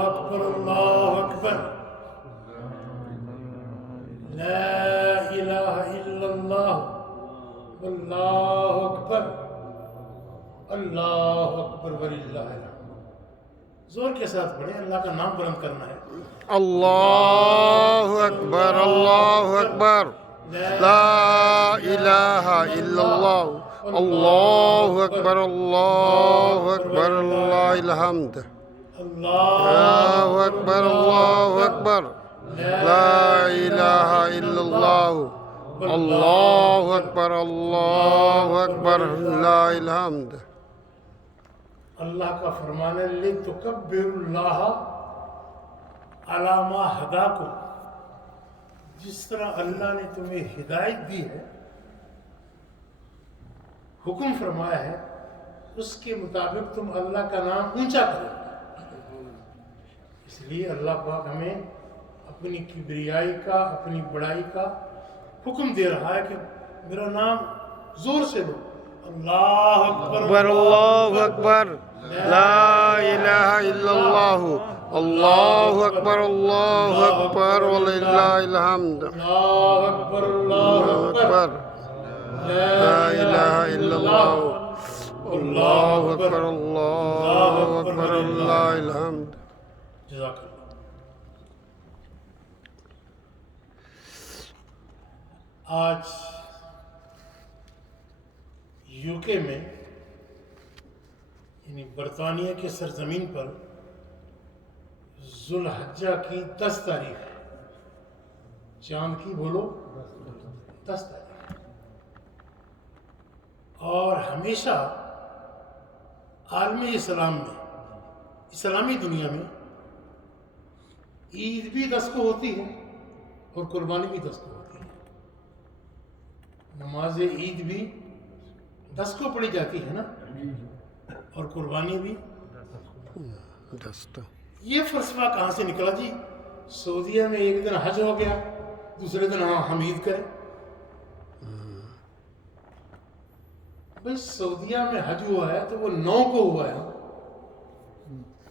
اکبر اللہ اکبر لا الہ الا اللہ واللہ اکبر اللہ اکبر وللہ الحمد۔ زور کے ساتھ پڑھیں، اللہ کا نام بلند کرنا ہے۔ اللہ اکبر اللہ اکبر لا الہ الا اللہ اللہ اکبر اللہ اکبر اللہ الحمد۔ اللہ اکبر اللہ اکبر لا الہ الا اللہ اللہ اکبر اللہ اکبر لا الحمد۔ اللہ کا فرمان ہے لِتُكَبِّرُوا اللَّهَ عَلَى مَا هَدَاكُمْ، جس طرح اللہ نے تمہیں ہدایت دی ہے، حکم فرمایا ہے، اس کے مطابق تم اللہ کا نام اونچا کرو۔ اس لیے اللہ پاک ہمیں اپنی کبریائی کا، اپنی بڑائی کا حکم دے رہا ہے کہ میرا نام زور سے لو۔ اللہ اکبر اللہ اکبر لا الہ الا اللہ اللہ اکبر اللہ اکبر وللہ الحمد۔ اللہ اکبر اللہ اکبر لا الہ الا اللہ اللہ اکبر اللہ اکبر اللہ الحمد۔ جزاک اللہ۔ آج یو کے میں یعنی برطانیہ کے سرزمین پر ذو الحجہ کی 10 تاریخ ہے، چاند کی بولو 10 تاریخ، اور ہمیشہ عالم اسلام میں، اسلامی دنیا میں عید بھی 10 کو ہوتی ہے اور قربانی بھی 10 کو ہوتی ہے۔ نماز عید بھی 10 کو پڑھی جاتی ہے نا، اور قربانی بھی 10 تو یہ فلسفہ کہاں سے نکلا جی؟ سعودیہ میں ایک دن حج ہو گیا، دوسرے دن ہم عید کریں۔ بھئی سعودیہ میں حج ہوا ہے تو وہ 9 کو ہوا ہے،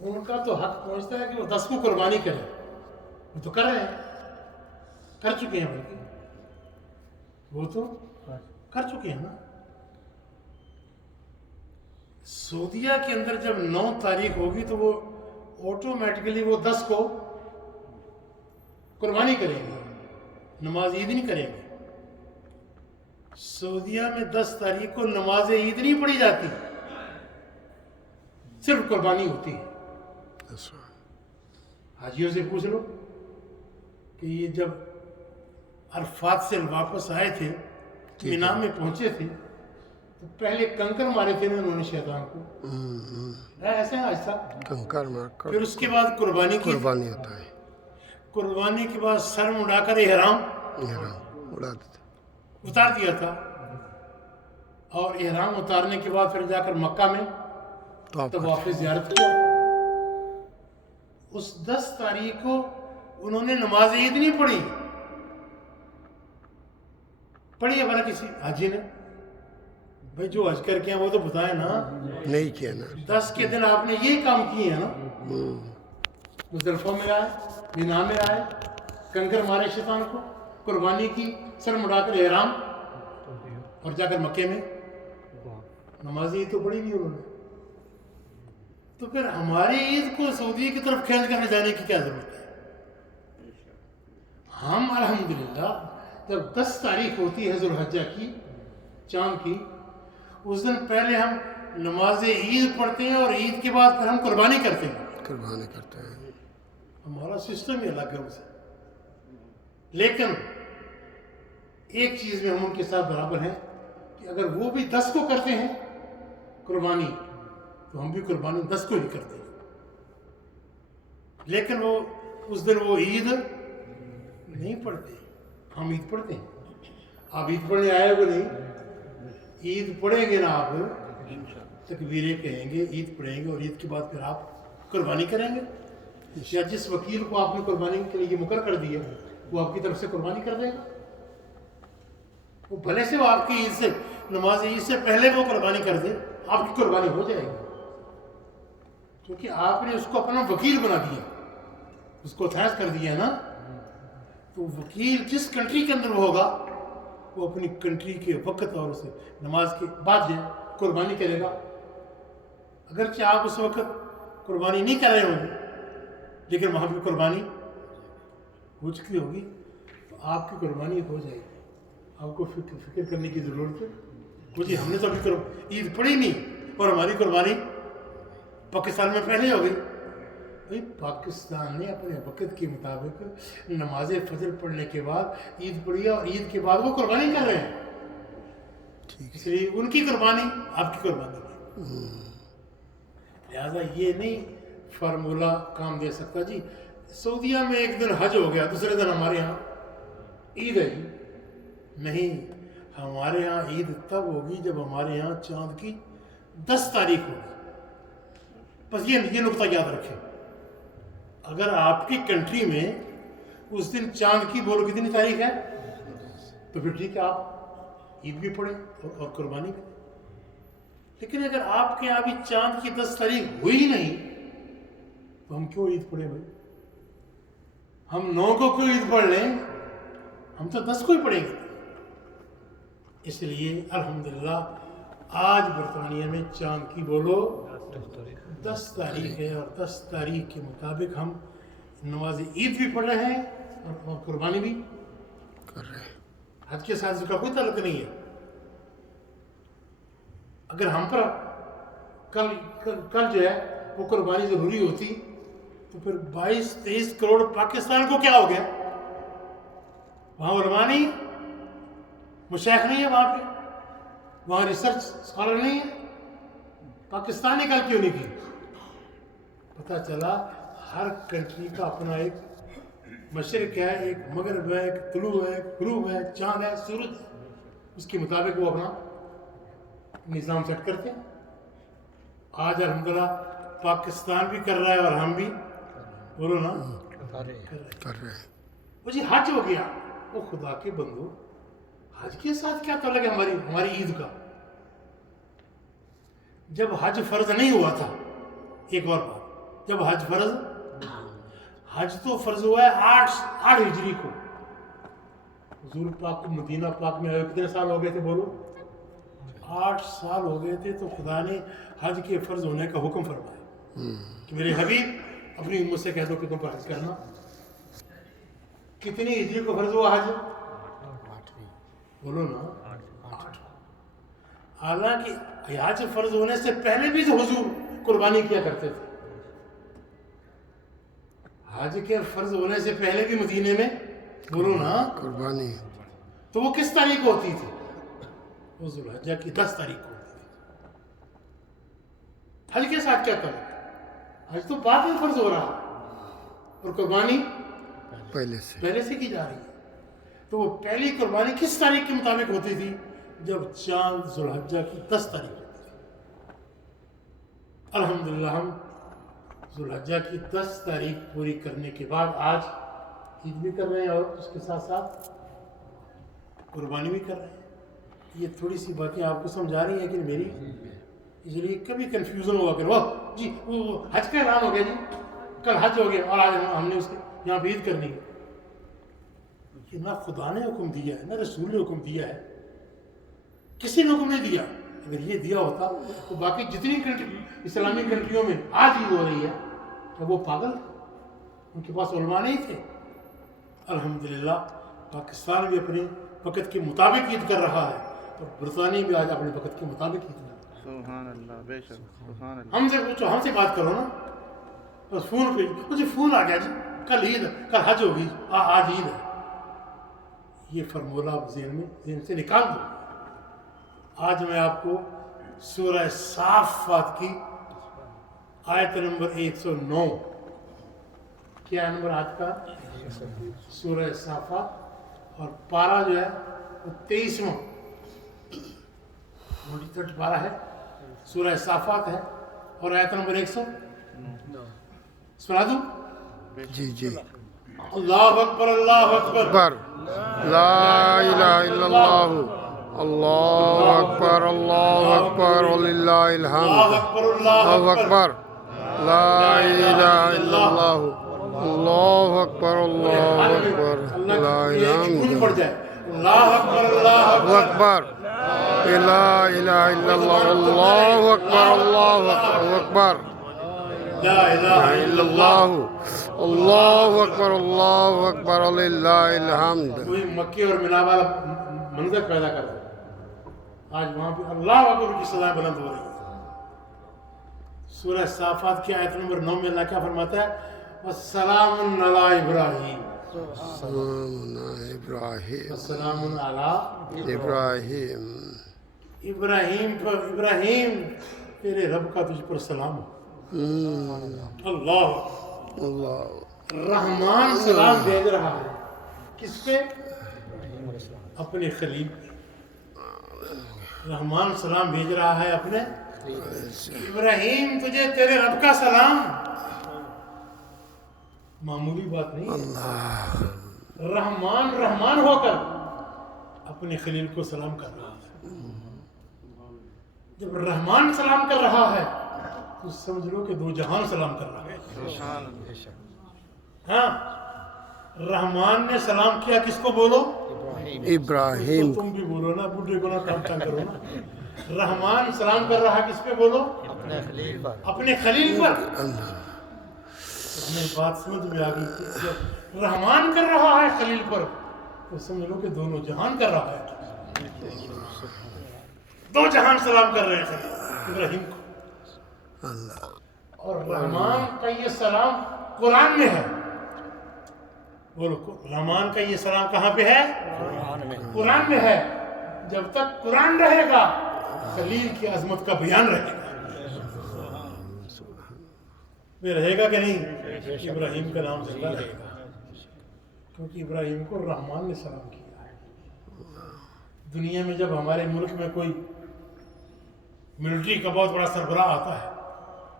ان کا تو حق پہنچتا ہے کہ وہ 10 کو قربانی کریں، وہ تو کر رہے ہیں، کر چکے ہیں، بلکہ وہ تو کر چکے ہیں نا۔ سعودیہ کے اندر جب 9 تاریخ ہوگی تو وہ آٹومیٹکلی وہ 10 کو قربانی کریں گے، نماز عید نہیں کریں گے۔ سعودیہ میں 10 تاریخ کو نماز عید نہیں پڑھی جاتی، صرف قربانی ہوتی ہے۔ حاجیوں سے پوچھ لو کہ یہ جب عرفات سے واپس آئے تھے، مینا میں پہنچے تھے، تو پہلے کنکر مارے تھے انہوں نے شیطان کو، ایسے ایسا کنکر مار کر پھر اس کے بعد قربانی کی، قربانی ہوتا ہے، قربانی کے بعد سر مڑا کر احرام احرام اڑا دیتے۔ اتار دیا تھا، اور احرام اتارنے کے بعد پھر جا کر مکہ میں طواف زیارت کیا۔ اس 10 تاریخ کو انہوں نے نماز عید نہیں پڑھی، پڑھی ہے بھلا کسی حاجی نے؟ بھائی جو حج کر کے ہیں وہ تو بتائیں نا، نہیں کیا نا۔ 10 کے دن آپ نے یہ کام کیے ہیں نا، مزدلفہ میں آئے، مینا میں آئے، کنکر مارے شیطان کو، قربانی کی، سر مڑا کر احرام، اور جا کر مکے میں نماز عید تو پڑھی نہیں انہوں نے۔ تو پھر ہماری عید کو سعودی کی طرف کھینچ کر جانے کی کیا ضرورت ہے؟ ہم الحمدللہ جب 10 تاریخ ہوتی ہے ذو الحجہ کی، چاند کی، اس دن پہلے ہم نماز عید پڑھتے ہیں اور عید کے بعد پھر ہم قربانی کرتے ہیں۔ قربانی کرتے ہیں، ہمارا سسٹم ہی الگ ہے ان سے، لیکن ایک چیز میں ہم ان کے ساتھ برابر ہیں کہ اگر وہ بھی 10 کو کرتے ہیں قربانی، تو ہم بھی قربانی 10 کو ہی کرتے ہیں، لیکن وہ اس دن وہ عید نہیں پڑھتے، ہم عید پڑھتے ہیں۔ آپ عید پڑھنے آئے ہو نہیں؟ عید پڑھیں گے نا، آپ تکبیریں کہیں گے، عید پڑھیں گے، اور عید کے بعد پھر آپ قربانی کریں گے، یا جس وکیل کو آپ نے قربانی کے لیے مقرر کر دیا وہ آپ کی طرف سے قربانی کر دے گا۔ وہ بھلے سے وہ آپ کی عید سے، نماز عید سے پہلے وہ قربانی کر دے، آپ کی قربانی ہو جائے گی، کیونکہ آپ نے اس کو اپنا وکیل بنا دیا۔ اس کو تھیس کر دیا ہے نا، تو وکیل جس کنٹری کے اندر ہوگا وہ اپنی کنٹری کے وقت اور اسے نماز کے بعد جو ہے قربانی کرے گا. اگرچہ آپ اس وقت قربانی نہیں کر رہے ہوں گے لیکن وہاں پہ قربانی ہو چکی ہوگی، تو آپ کی قربانی ہو جائے گی. آپ کو فکر کرنے کی ضرورت ہے. جی ہم نے تو ابھی عید پڑھی نہیں اور ہماری قربانی پاکستان میں پہلے ہو گئی. بھائی پاکستان نے اپنے وقت کے مطابق نماز فجر پڑھنے کے بعد عید پڑھی اور عید کے بعد وہ قربانی کر رہے ہیں، اس لیے ان کی قربانی آپ کی قربانی ہے. لہٰذا یہ نہیں فارمولہ کام دے سکتا. جی سعودیہ میں ایک دن حج ہو گیا، دوسرے دن ہمارے ہاں عید ہے. جی نہیں، ہمارے ہاں عید تب ہوگی جب ہمارے ہاں چاند کی 10 تاریخ ہوگی. بس یہ نقطہ یاد رکھیں. اگر آپ کی کنٹری میں اس دن چاند کی بولو کتنی تاریخ ہے تو پھر ٹھیک ہے، آپ عید بھی پڑھیں اور قربانی بھی. لیکن اگر آپ کے یہاں بھی چاند کی 10 تاریخ ہوئی نہیں تو ہم کیوں عید پڑھیں بھائی؟ ہم 9 کو کیوں عید پڑھ لیں؟ ہم تو 10 کو ہی پڑھیں گے. اس لیے الحمدللہ آج برطانیہ میں چاند کی بولو 10 تاریخ ہے، اور 10 تاریخ کے مطابق ہم نماز عید بھی پڑھ رہے ہیں اور قربانی بھی کر رہے ہیں. حج کے ساتھ اس کا کوئی تعلق نہیں ہے. اگر ہم پر کل جو ہے وہ قربانی ضروری ہوتی تو پھر 22-23 کروڑ پاکستان کو کیا ہو گیا؟ وہاں علماء نہیں ہے، مشائخ نہیں ہے وہاں پہ، وہاں ریسرچ اسکالر نہیں ہے. پاکستان نے کل کیوں نہیں کی؟ پتہ چلا ہر کنٹری کا اپنا ایک مشرق ہے، ایک مغرب ہے، ایک طلوع ہے، ایک غروب ہے، چاند ہے، سورج ہے. اس کے مطابق وہ اپنا نظام سیٹ کرتے ہیں. آج الحمدللہ پاکستان بھی کر رہا ہے اور ہم بھی بولو نا کر رہے ہیں. وہ جی حج ہو گیا. وہ خدا کے بندو، حج کے ساتھ کیا تعلق ہے ہماری عید کا؟ جب حج فرض نہیں ہوا تھا، ایک اور بات، جب حج تو فرض ہوا ہے 8 ہجری کو. حضور پاک کو مدینہ پاک میں آئے کتنے سال ہو گئے تھے بولو؟ 8 سال ہو گئے تھے. تو خدا نے حج کے فرض ہونے کا حکم فرمایا کہ میرے حبیب اپنی امت سے کہہ دو کہ تم پر حج کرنا. کتنی ہجری کو فرض ہوا حج؟ بولو نا 8. حالانکہ حج فرض ہونے سے پہلے بھی تو حضور قربانی کیا کرتے تھے. حج کے فرض ہونے سے پہلے بھی مدینے میں بولو نا قربانی. تو وہ کس تاریخ کو ہوتی تھی؟ وہ ذوالحجہ کی 10 تاریخ کو ہوتی تھی. حج کے ساتھ کیا تعلق؟ حج تو بعد میں فرض ہو رہا اور قربانی پہلے سے کی جا رہی ہے. تو وہ پہلی قربانی کس تاریخ کے مطابق ہوتی تھی؟ جب چاند ذوالحجہ کی 10 تاریخ ہوتی تھی. الحمدللہ ہم ذوالحجہ کی 10 تاریخ پوری کرنے کے بعد آج عید بھی کر رہے ہیں اور اس کے ساتھ ساتھ قربانی بھی کر رہے ہیں. یہ تھوڑی سی باتیں آپ کو سمجھا رہی ہیں کہ میری، اس لیے کبھی کنفیوژن ہوا کہ وہ جی وہ حج کا اعلان ہو گیا، جی کل حج ہو گیا اور آج ہم نے اس کے یہاں پہ عید کرنی ہے. کہ نہ خدا نے حکم دیا ہے، نہ رسول نے حکم دیا ہے، کسی نے حکم نہیں دیا. اگر یہ دیا ہوتا تو باقی جتنی اسلامی کنٹریوں میں آج عید ہو رہی ہے تو وہ پاگل، ان کے پاس علماء نہیں تھے. الحمدللہ پاکستان بھی اپنے وقت کے مطابق عید کر رہا ہے اور برطانیہ بھی آج اپنے وقت کے مطابق عید کر رہا ہے. سبحان اللہ، بے شک سبحان اللہ. ہم سے پوچھو، ہم سے بات کرو نا، بس فون پہ مجھے فون آ گیا جی کل عید ہے، کل حج ہوگی، آج عید ہے. یہ فرمولہ آپ ذہن سے نکال دو. آج میں آپ کو سورہ صافات کی آیت نمبر 109، کیا نمبر آج کا؟ سورہ صافات، اور پارہ جو ہے وہ 23واں 23 پارہ ہے، سورہ صافات ہے اور آیت نمبر 109. سنا دوں؟ جی. اللہ اکبر، اللہ اکبر، لا الہ الا اللہ، اللہ اکبر، اللہ اکبر وللہ اللہ الحمد، اکبر، اللہ اللہ اکبر، اکبر، لا الہ الا اللہ، اللہ اکبر اللہ اکبر لا الہ الا پڑ جائے اللہ اکبر اللہ اللہ اکبر لا الہ الا اللہ اللہ اکبر اللہ اکبر لا الہ الا اللہ اللہ اکبر اللہ اکبر للہ الحمد. کوئی مکی اور مینا والا منظر پیدا کر دے. آج وہاں پہ اللہ اکبر کی سزائیں بلند ہو رہی ہیں. سورہ صافات کی آیت نمبر 9 میں اللہ کیا فرماتا ہے؟ وَالسَّلَامٌ عَلَىٰ إِبْرَاهِيمَ سلام ابراہیم وَالسَّلَامٌ عَلَىٰ ابراہیم ابراہیم تیرے رب کا تجھ پر سلام ہو. اللہ اللہ رحمان سلام بھیج رہا ہے کس پہ؟ اپنے خلیل پہ. رحمان سلام بھیج رہا ہے اپنے ابراہیم تجھے تیرے رب کا سلام. معمولی بات نہیں. رحمان ہو کر اپنے خلیل کو سلام کر رہا ہے. جب رحمان سلام کر رہا ہے تو سمجھ لو کہ دو جہان سلام کر رہا ہے. ہاں رحمان نے سلام کیا کس کو بولو؟ ابراہیم تم بھی بولو نا, بڈھے کو نہ کام تنگ کرو نا. رحمان سلام کر رہا ہے کس پہ بولو؟ اپنے خلیل پر. اپنی بات سمجھ میں آ گئی. رحمان کر رہا ہے خلیل پر تو سمجھ لو کہ دونوں جہان کر رہا ہے. دو جہان سلام کر رہے ہیں خلیل ابراہیم کو. اور رحمان کا یہ سلام قرآن میں ہے. بولو رحمان کا یہ سلام کہاں پہ ہے؟ قرآن میں ہے. جب تک قرآن رہے گا خلیل کی عظمت کا بیان رہے گا. یہ رہے گا کہ نہیں؟ ابراہیم کا نام زندہ رہے گا کیونکہ ابراہیم کو رحمان نے سلام کیا ہے. دنیا میں جب ہمارے ملک میں کوئی ملٹری کا بہت بڑا سربراہ آتا ہے,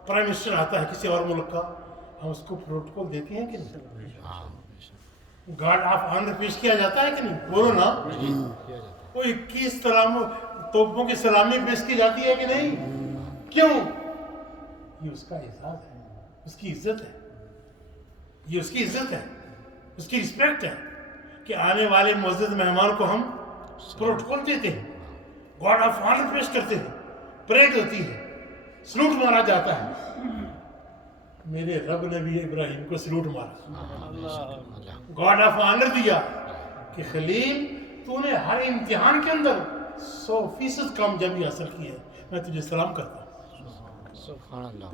پرائم منسٹر آتا ہے کسی اور ملک کا, ہم اس کو پروٹوکول دیتے ہیں کہ نہیں؟ گارڈ آف آنر پیش کیا جاتا ہے کہ نہیں؟ بولو نا. وہ 21 توپوں کی سلامی پیش کی جاتی ہے کہ نہیں؟ کیوں؟ یہ اس کا اعزاز ہے, اس کی عزت ہے. یہ اس کی عزت ہے, اس کی رسپیکٹ ہے کہ آنے والے معزز مہمان کو ہم پروٹوکول دیتے ہیں, گارڈ آف آنر پیش کرتے ہیں, پریڈ ہوتی ہے, سلوٹ مارا جاتا ہے. میرے رب نے بھی ابراہیم کو سلوٹ مارا, گارڈ آف آنر دیا کہ خلیل تو نے ہر امتحان کے اندر 100% کامیابی حاصل کی ہے, میں تجھے سلام کرتا ہوں.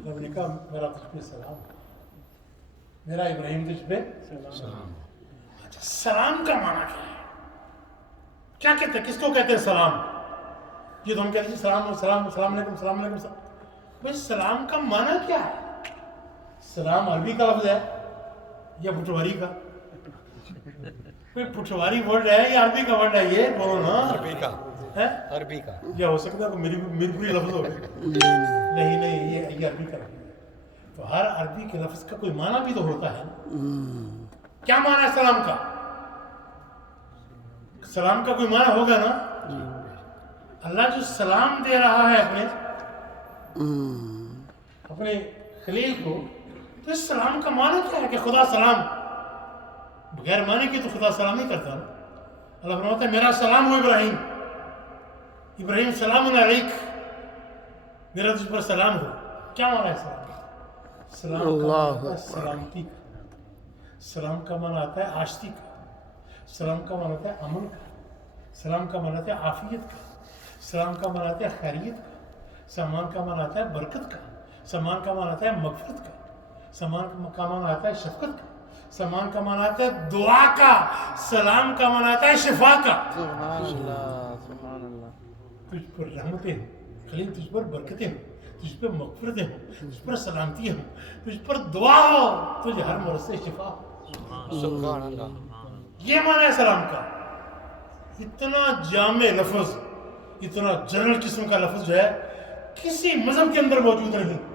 رب نے کہا میرا تجھ پہ سلام, میرا ابراہیم تجھ پہ سلام. اچھا سلام کا معنی کیا ہے؟ کیا کہتے ہیں, کس کو کہتے ہیں سلام؟ یہ تو ہم کہتے ہیں سلام سلام السلام علیکم السلام علیکم. بھائی سلام کا معنی کیا ہے؟ سلام عربی کا لفظ ہے یا پٹواری کا؟ کوئی پٹواری ورڈ ہے یا عربی کا ورڈ ہے؟ یہ بولو نا. عربی کا. عربی کا. یا ہو سکتا ہے کہ میری پوری لفظ ہو گئے. نہیں یہ عربی کا لفظ ہے. تو ہر عربی کے لفظ کا کوئی معنی بھی تو ہوتا ہے نا. کیا معنی ہے سلام کا؟ سلام کا کوئی معنی ہوگا نا. اللہ جو سلام دے رہا ہے اپنے خلیل کو, تو اس سلام کا معنی کیا ہے کہ خدا سلام؟ بغیر معنی کی تو خدا سلام نہیں کرتا. اللہ فرماتا ہے میرا سلام ہو ابراہیم. ابراہیم سلام علیک, میرا تجھ پر سلام ہو. کیا معنی ہے سلام کا؟ سلام کا معنی آتا ہے سلامتی کا, سلام کا معنی آتا ہے آشتی کا, سلام کا معنی آتا ہے امن کا, سلام کا معنی آتا ہے عافیت کا, سلام کا معنی آتا ہے خیریت کا, سلام کا معنی آتا ہے برکت کا, سلام کا معنی آتا ہے مغفرت کا, سلام کا معنی آتا ہے شفقت کا, سلام کا معنی آتا ہے دعا کا, سلام کا معنی آتا ہے شفا کا. سبحان اللہ سبحان اللہ. تجھ پر رحمتیں ہوں خلیل, تجھ پر برکتیں ہوں, تجھ پر مغفرتیں ہوں, تجھ پر سلامتیاں ہوں, تجھ پر دعا ہو, تجھ ہر مرض سے شفا ہو. سبحان اللہ. یہ معنی ہے سلام کا. اتنا جامع لفظ, اتنا جنرل قسم کا لفظ جو ہے کسی مذہب کے اندر موجود نہیں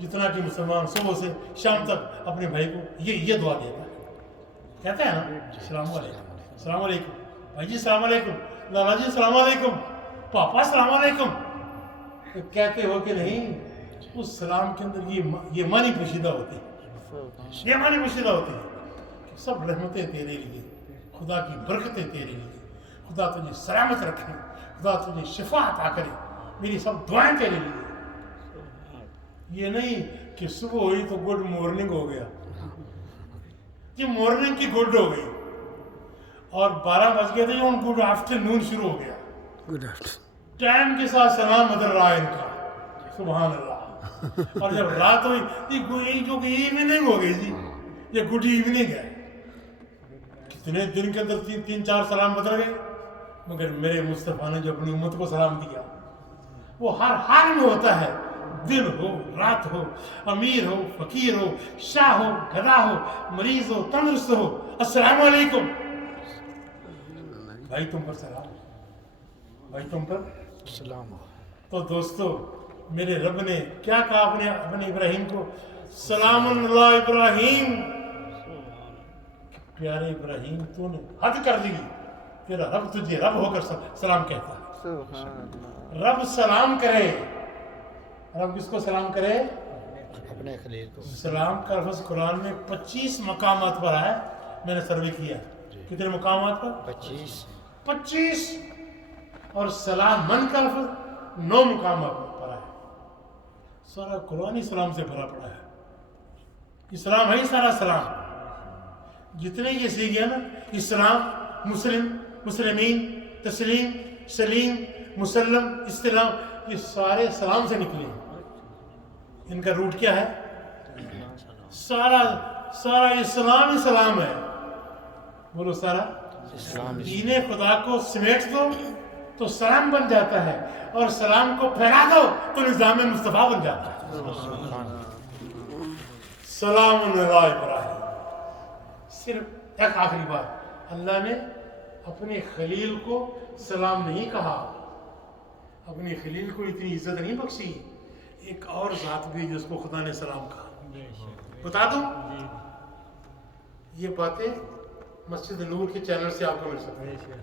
جتنا کہ مسلمان صبح سے شام تک اپنے بھائی کو یہ دعا دیتا ہے. کہتے ہیں نا السلام علیکم, السلام علیکم بھائی جی, السلام علیکم لالا جی, السلام علیکم پاپا, السلام علیکم. کہتے ہو کہ نہیں؟ اس سلام کے اندر یہ معنی پوشیدہ ہوتے ہیں. یہ ہماری مشکلات ہوتی ہے کہ سب رحمتیں تیرے لیے، خدا کی برکتیں تیرے لیے، خدا تجھے سلامت رکھے، خدا تجھے شفا عطا کرے، میری سب دعائیں تیرے لیے۔ یہ نہیں کہ صبح ہوئی تو گڈ مارننگ ہو گیا، یہ مارننگ کی گڈ ہو گئی، اور 12 بج گئے تھے ان گڈ آفٹر نون شروع ہو گیا، گڈ آفٹر ٹائم کے ساتھ سلام بدل رہا ہے ان کا، سبحان اللہ۔ اور جب رات ہوئی یہ جو کہ ایوننگ ہو گئی جی، یہ گڈ ایوننگ ہے۔ کتنے دن کے اندر 3-4 سلام بدل گئے، مگر میرے مصطفیٰ نے جو اپنی امت کو سلام دیا وہ ہر حال میں ہوتا ہے، دن ہو رات ہو، امیر ہو فقیر ہو، شاہ ہو گدھا ہو، مریض ہو تندرست ہو، السلام علیکم بھائی، تم پر سلام، بھائی تم پر سلام۔ تو دوستو، میرے رب نے کیا کہا اپنے ابراہیم کو؟ سلام اللہ ابراہیم، پیارے ابراہیم تو نے حد کر دی، تیرا رب تجھے رب ہو کر سلام کہتا ہے۔ رب سلام کرے، رب کس کو سلام کرے؟ اپنے خلیل کو۔ سلام کا لفظ قرآن میں 25 مقامات پر ہے، میں نے سروے کیا۔ کتنے مقامات پر؟ 25۔ اور سلام من کا لفظ 9 مقامات پر ہے۔ سارا قرآن ہی سلام سے بھرا پڑا ہے، اسلام ہے ہی سارا سلام۔ جتنے یہ سیکھ نا، اسلام، مسلم، مسلمین، تسلیم، سلیم، مسلم، استلام، یہ سارے سلام سے نکلے ہیں۔ ان کا روٹ کیا ہے؟ سارا اسلام ہی سلام ہے۔ بولو سارا دین خدا کو سمیٹ دو تو سلام بن جاتا ہے، اور سلام کو پھیلا دو تو نظام مصطفیٰ بن جاتا ہے۔ سلام علی ابراہیم۔ صرف ایک آخری بات، اللہ نے اپنے خلیل کو سلام نہیں کہا، اپنے خلیل کو اتنی عزت نہیں بخشی، ایک اور ذات بھی جس کو خدا نے سلام کہا، بتا دوں؟ یہ باتیں مسجد نور کے چینل سے آپ کو مل سکتی ہیں۔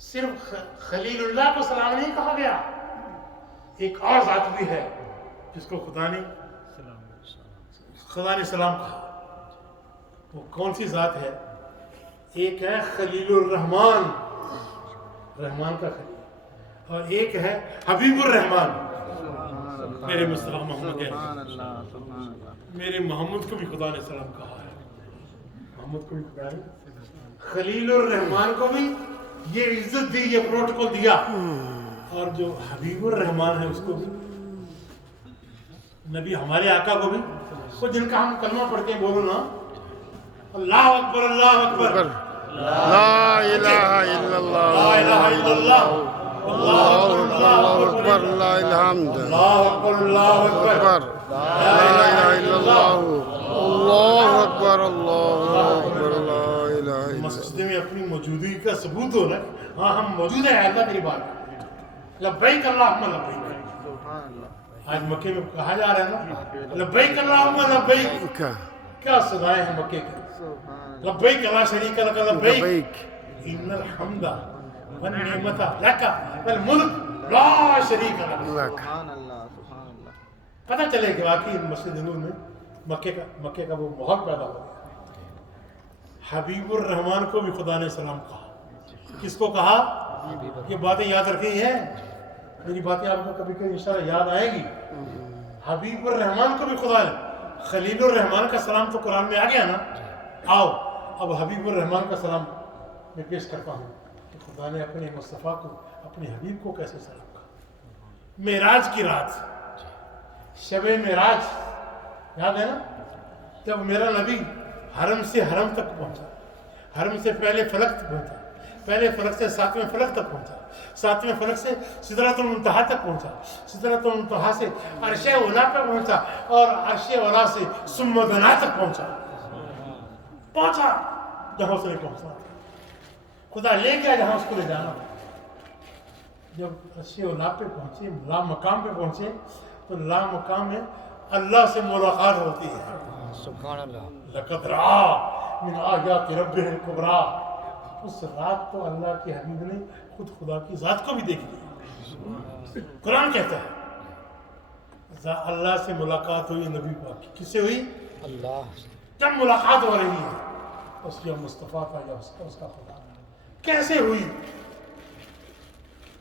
صرف خلیل اللہ کو سلام نہیں کہا گیا، ایک اور ذات بھی ہے جس کو خدا نے سلام کہا۔ وہ کون سی ذات ہے؟ ایک ہے خلیل الرحمان، رحمان کا خلیل، اور ایک ہے حبیب الرحمان، میرے مصطفیٰ محمد۔ میرے محمد کو بھی خدا نے سلام کہا ہے، محمد کو بھی خدا نے، خلیل الرحمان کو بھی یہ عزت دی، یہ پروٹوکول دیا، اور جو حبیب الرحمان ہے اس کو بھی، نبی ہمارے آقا کو بھی، وہ جن کا ہم کلمہ پڑھتے ہیں، بولو نا، اللہ اکبر، اللہ اکبر، لا الہ الا اللہ، لا الہ الا اللہ، اللہ اکبر، لا الہ حمد، اللہ اکبر، اللہ اکبر، لا الہ الا اللہ، اللہ اکبر، اللہ اکبر، لا الہ الا اللہ۔ مسجد میں اپنی موجودگی کا ثبوت ہو نا، ہاں ہم موجود ہیں، اللہ میری بات، لبیک اللہم لبیک۔ آج مکے میں کہا جا رہا ہے نا، لبیک اللہم لبیک، کیا صدائیں ہیں مکے کی، لبیک لا شریک لک لبیک، ان الحمد والنعمت لک والملک لا شریک لک۔ پتہ چلے کہ واقعی مسجد نور میں مکے کا وہ ماحول پیدا ہو گیا۔ حبیب الرحمان کو بھی خدا نے سلام کہا۔ کس کو کہا؟ یہ باتیں یاد رکھی ہیں، میری باتیں آپ کو کبھی کبھی انشاءاللہ یاد آئیں گی۔ حبیب الرحمان کو بھی خدا نے، خلیل الرحمان کا سلام تو قرآن میں آ گیا نا، آؤ اب حبیب الرحمان کا سلام میں پیش کرتا ہوں کہ خدا نے اپنے مصطفیٰ کو، اپنے حبیب کو کیسے سلام کہا۔ معراج کی رات، شب معراج یاد ہے نا، جب میرا نبی حرم سے حرم تک پہنچا، حرم سے پہلے فلک تک پہنچا، پہلے فلک سے 7ویں فلک تک پہنچا، 7ویں فلک سے سدرۃ المنتہا تک پہنچا، سدرۃ المنتہا سے عرش اولا پہ پہنچا، اور عرش اولا سے ثم دنا تک پہنچا جہاں اس نے پہنچا، خدا لے گیا جہاں اس کو لے جانا۔ جب عرش اولا پہ پہنچے، لا مقام پہ پہنچے، تو لا مقام میں اللہ سے ملاقات ہوتی ہے۔ سبحان اللہ۔ لقد رأى من آیات ربہ الکبریٰ، اس رات تو اللہ کے حبیب نے خود خدا کی ذات کو بھی دیکھ لیا۔ قرآن کہتا ہے اللہ سے ملاقات ہوئی نبی پاک کی، کس سے ہوئی؟ جب ملاقات ہو رہی ہے اس یا مصطفیٰ کا یا اس کا خدا کیسے ہوئی،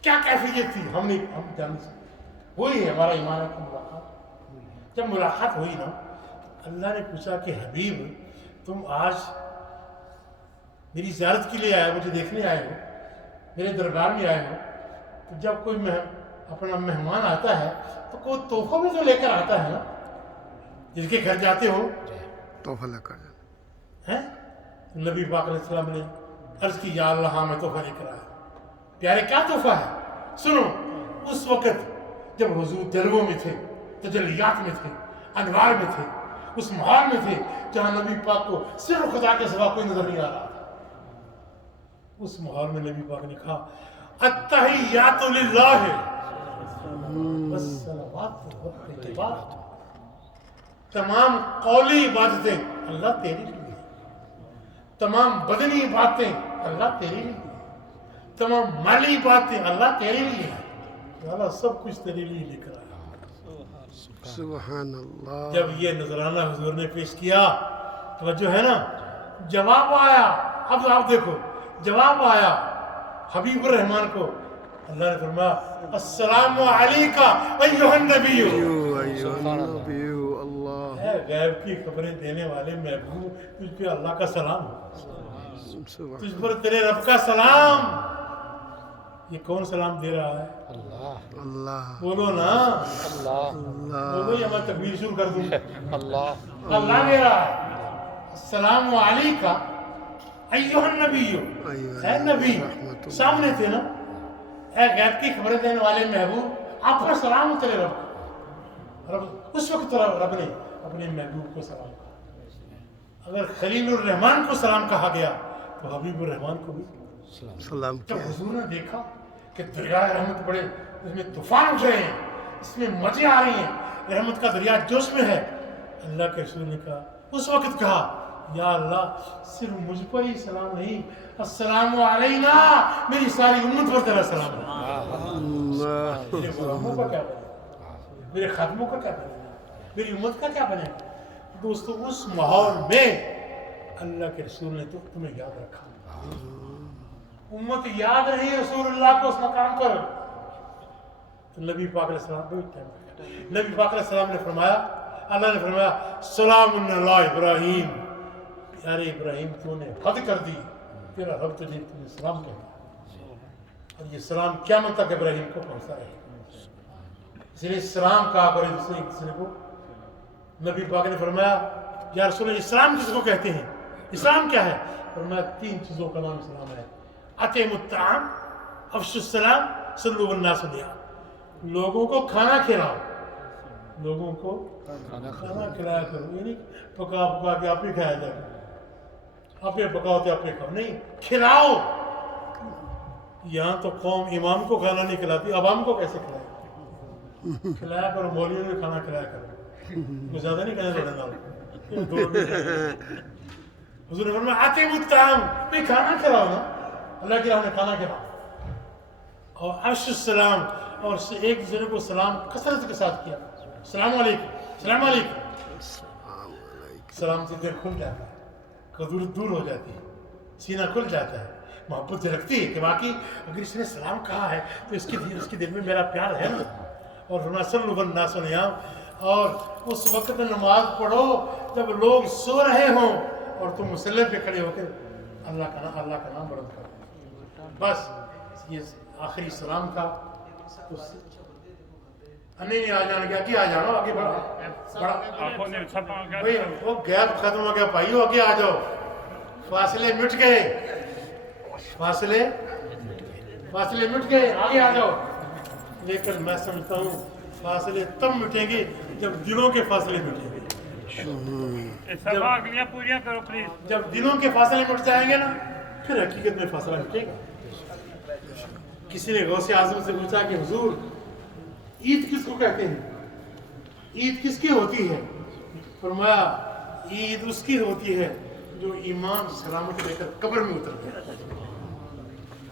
کیا کیفیت تھی، ہم جان نہیں سکتے. وہی ہے ہمارا ایمان ہے کہ ملاقات. جب ملاقات ہوئی نا، اللہ نے پوچھا کہ حبیب تم آج میری زیارت کے لیے آئے ہو، مجھے دیکھنے آئے ہو، میرے دربار میں آئے ہو، تو جب کوئی اپنا مہمان آتا ہے تو کوئی تحفہ بھی تو لے کر آتا ہے نا. جس کے گھر جاتے ہو تحفہ لے کر جانا. ہیں، نبی پاک علیہ السلام نے عرض کی یا اللہ ہاں میں تحفہ لے کر آیا. پیارے کیا تحفہ ہے؟ سنو، اس وقت جب حضور جلووں میں تھے، تجلیات میں تھے، انوار میں تھے، اس ماحول میں تھے جہاں نبی پاک کو صرف خدا کے سوا کوئی نظر نہیں آ رہا تھا. اس ماحول میں نبی پاک نے کہا التحیات للہ والصلوات والطیبات، تمام قولی عبادتیں اللہ تیری لیے، تمام بدنی باتیں اللہ تیری لیے، تمام مالی باتیں اللہ تیرے لیے، اللہ سب کچھ تیرے لیے لے کر آیا. سبحان اللہ. جب یہ نذرانہ حضور نے پیش کیا، توجہ ہے نا، جواب آیا. اب آپ دیکھو جواب آیا حبیب الرحمان کو. اللہ نے فرمایا السلام علیکہ ایھا النبی. اللہ. اے غیب کی خبریں دینے والے محبوب، تجھ پہ اللہ کا سلام ہو، تجھ پر تیرے رب کا سلام. یہ کون سلام دے رہا ہے؟ اللہ. بولو نا، بولو یا میں تکبیر شروع کر دوں. اللہ دے رہا ہے السلام علیکہ ایھا النبی. اے نبی سامنے تھے نا، اے غیب کی خبریں دینے والے محبوب، آپ پر سلام ہو تیرے رب. اس وقت رب نے اپنے محبوب کو سلام کہا. اگر خلیل الرحمان کو سلام کہا گیا تو حبیب الرحمان کو بھی سلام. جب حضور نے دیکھا کہ دریائے رحمت بڑے، اس میں طوفان اٹھ رہے ہیں، اس میں مزے آ رہی ہیں، رحمت کا دریا جوش میں ہے، اللہ کے رسول نے کہا، اس وقت کہا یا اللہ صرف مجھ پر ہی سلام نہیں، السلام علینا، میری ساری امت پر تیرا سلام ہے. میرے غلاموں کا کیا بنے، میرے خادموں کا کیا بنے، میری امت کا کیا بنے. دوستو اس ماحول میں اللہ کے رسول نے تو تمہیں یاد رکھا. امت یاد نہیں رسول اللہ کو اس مقام پر. تو نبی پاک علیہ السلام کو نبی پاک علیہ السلام نے فرمایا، اللہ نے فرمایا سلام علی ابراہیم. یار ابراہیم تو نے حد کر دی، تیرا رب تجھے سلام کہتا. اور یہ سلام قیامت تک ابراہیم کو پہنچتا رہے. اس لیے سلام کہا کرے دوسرے کو. نبی پاک نے فرمایا یا رسول اللہ اسلام کس کو کہتے ہیں، اسلام کیا ہے؟ فرمایا 3 چیزوں کا نام اسلام ہے. اطعموا الطعام، افشوا السلام، صلوا والناس نیام. لوگوں کو کھانا کھلاؤ، لوگوں کو کھانا کھلایا کرو. یعنی پکا کے آپ ہی کھایا جائے، آپ ہی پکاؤ تو آپ ہی کھاؤ، نہیں کھلاؤ. یہاں تو قوم امام کو کھانا نہیں کھلاتی، عوام کو کیسے کھلائے؟ کھلایا کرو، مولویوں نے کھانا کھلایا کرو. زیادہ نہیں کہنا چاہتا. حضور نے فرمایا اطعموا الطعام، بھی کھانا کھلاؤ نا، اللہ کی راہ میں کھانا کھلاؤ. اور افشوا السلام، اور ایک دوسرے کو سلام کثرت کے ساتھ کیا. السلام علیکم، السلام علیکم. سلام سے دل کھل جاتا ہے، دور ہو جاتی ہے، سینہ کھل جاتا ہے، محبت جھلکتی ہے کہ واقعی اگر اس نے سلام کہا ہے تو اس کے دل میں میرا پیار ہے نا. اور فرمایا صلوا والناس نیام. اور اس وقت نماز پڑھو جب لوگ سو رہے ہوں اور تم مصلی پہ کھڑے ہو کے اللہ کا نام بلند کرو. بس یہ آخری سلام تھا. نہیں آ جانا کہ آ جانا، آگے بڑھا بھائی، وہ گیپ ختم ہو گیا بھائیو، آگے آ جاؤ. فاصلے مٹ گئے، فاصلے مٹ گئے، آگے آ جاؤ. لیکن میں سمجھتا ہوں فاصلے تب مٹیں گے جب دلوں کے فاصلے مٹیں گے. جب دلوں کے فاصلے مٹ جائیں گے نا، پھر حقیقت میں فاصلہ مٹے گا. کسی نے غوث اعظم سے پوچھا کہ حضور عید کس کو کہتے ہیں، عید کس کی ہوتی ہے؟ فرمایا عید اس کی ہوتی ہے جو ایمان سلامت لے کر قبر میں اتر گیا.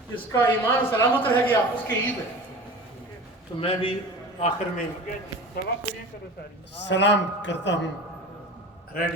جس کا ایمان سلامت رہ گیا اس کی عید ہے. تو میں بھی آخر میں سلام کرتا ہوں